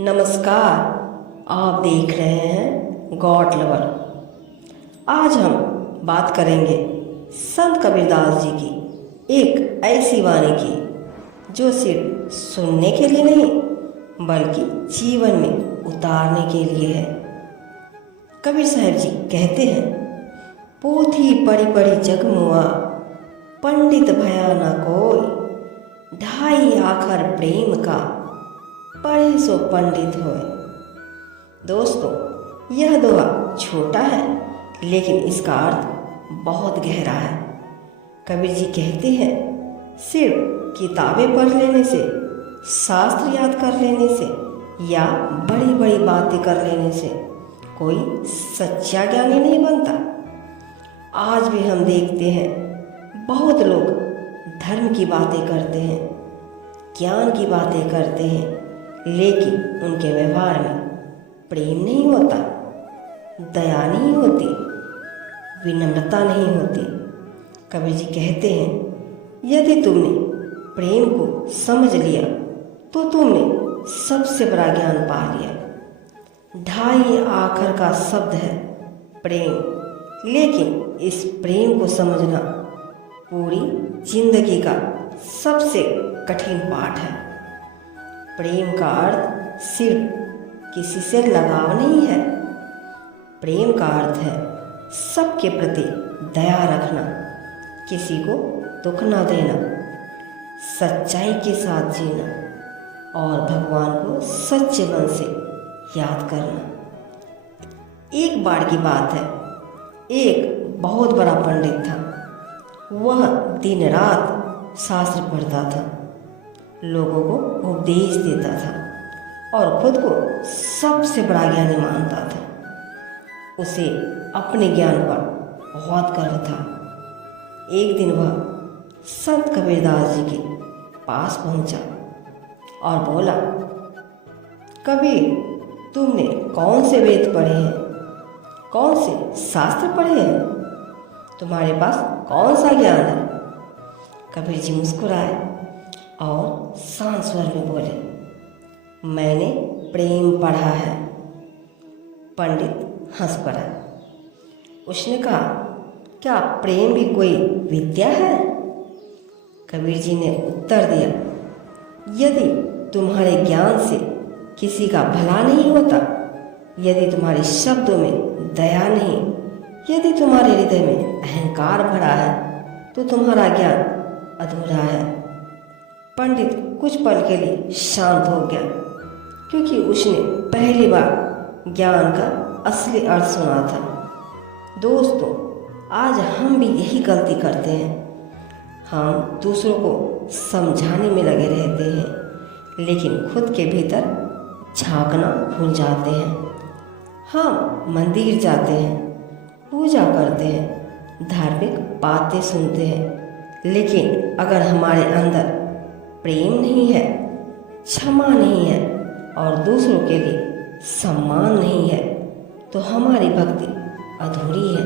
नमस्कार। आप देख रहे हैं गॉड लवर। आज हम बात करेंगे संत कबीरदास जी की एक ऐसी वाणी की जो सिर्फ सुनने के लिए नहीं बल्कि जीवन में उतारने के लिए है। कबीर साहब जी कहते हैं, पोथी पढ़ी पढ़ी जग मुआ, पंडित भया न कोई, ढाई आखर प्रेम का, पढ़े सो पंडित होए। दोस्तों, यह दोहा छोटा है लेकिन इसका अर्थ बहुत गहरा है। कबीर जी कहते हैं, सिर्फ किताबें पढ़ लेने से, शास्त्र याद कर लेने से या बड़ी बड़ी बातें कर लेने से कोई सच्चा ज्ञानी नहीं बनता। आज भी हम देखते हैं बहुत लोग धर्म की बातें करते हैं, ज्ञान की बातें करते हैं, लेकिन उनके व्यवहार में प्रेम नहीं होता, दया नहीं होती, विनम्रता नहीं होती। कबीर जी कहते हैं, यदि तुमने प्रेम को समझ लिया तो तुमने सबसे बड़ा ज्ञान पा लिया। ढाई आखर का शब्द है प्रेम, लेकिन इस प्रेम को समझना पूरी जिंदगी का सबसे कठिन पाठ है। प्रेम का अर्थ सिर्फ किसी से लगाव नहीं है। प्रेम का अर्थ है सबके प्रति दया रखना, किसी को दुख न देना, सच्चाई के साथ जीना और भगवान को सच्चे मन से याद करना। एक बार की बात है, एक बहुत बड़ा पंडित था। वह दिन रात शास्त्र पढ़ता था, लोगों को उपदेश देता था और खुद को सबसे बड़ा ज्ञानी मानता था। उसे अपने ज्ञान पर बहुत गर्व था। एक दिन वह संत कबीरदास जी के पास पहुंचा और बोला, कबीर, तुमने कौन से वेद पढ़े हैं, कौन से शास्त्र पढ़े हैं, तुम्हारे पास कौन सा ज्ञान है? कबीर जी मुस्कुराए और शांत स्वर में बोले, मैंने प्रेम पढ़ा है। पंडित हंस पड़ा। उसने कहा, क्या प्रेम भी कोई विद्या है? कबीर जी ने उत्तर दिया, यदि तुम्हारे ज्ञान से किसी का भला नहीं होता, यदि तुम्हारे शब्दों में दया नहीं, यदि तुम्हारे हृदय में अहंकार भरा है, तो तुम्हारा ज्ञान अधूरा है। पंडित कुछ पल के लिए शांत हो गया, क्योंकि उसने पहली बार ज्ञान का असली अर्थ सुना था। दोस्तों, आज हम भी यही गलती करते हैं। हम दूसरों को समझाने में लगे रहते हैं, लेकिन खुद के भीतर झांकना भूल जाते हैं। हम मंदिर जाते हैं, पूजा करते हैं, धार्मिक बातें सुनते हैं, लेकिन अगर हमारे अंदर प्रेम नहीं है, क्षमा नहीं है और दूसरों के लिए सम्मान नहीं है, तो हमारी भक्ति अधूरी है।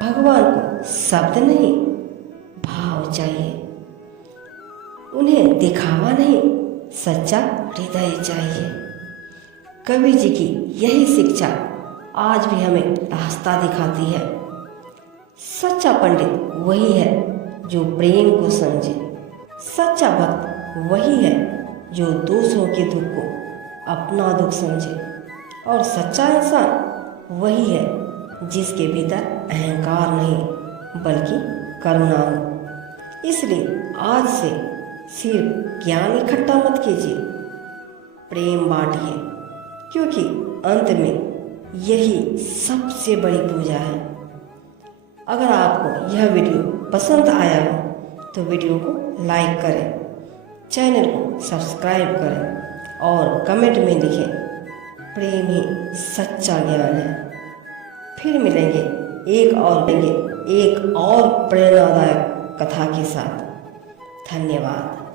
भगवान को शब्द नहीं, भाव चाहिए। उन्हें दिखावा नहीं, सच्चा हृदय चाहिए। कबीर जी की यही शिक्षा आज भी हमें रास्ता दिखाती है। सच्चा पंडित वही है जो प्रेम को समझे। सच्चा भक्त वही है जो दूसरों के दुख को अपना दुख समझे। और सच्चा इंसान वही है जिसके भीतर अहंकार नहीं बल्कि करुणा हो। इसलिए आज से सिर्फ ज्ञान इकट्ठा मत कीजिए, प्रेम बांटिए, क्योंकि अंत में यही सबसे बड़ी पूजा है। अगर आपको यह वीडियो पसंद आया हो तो वीडियो को लाइक करें, चैनल को सब्सक्राइब करें और कमेंट में लिखें, प्रेम ही सच्चा ज्ञान है। फिर मिलेंगे एक और प्रेरणादायक कथा के साथ। धन्यवाद।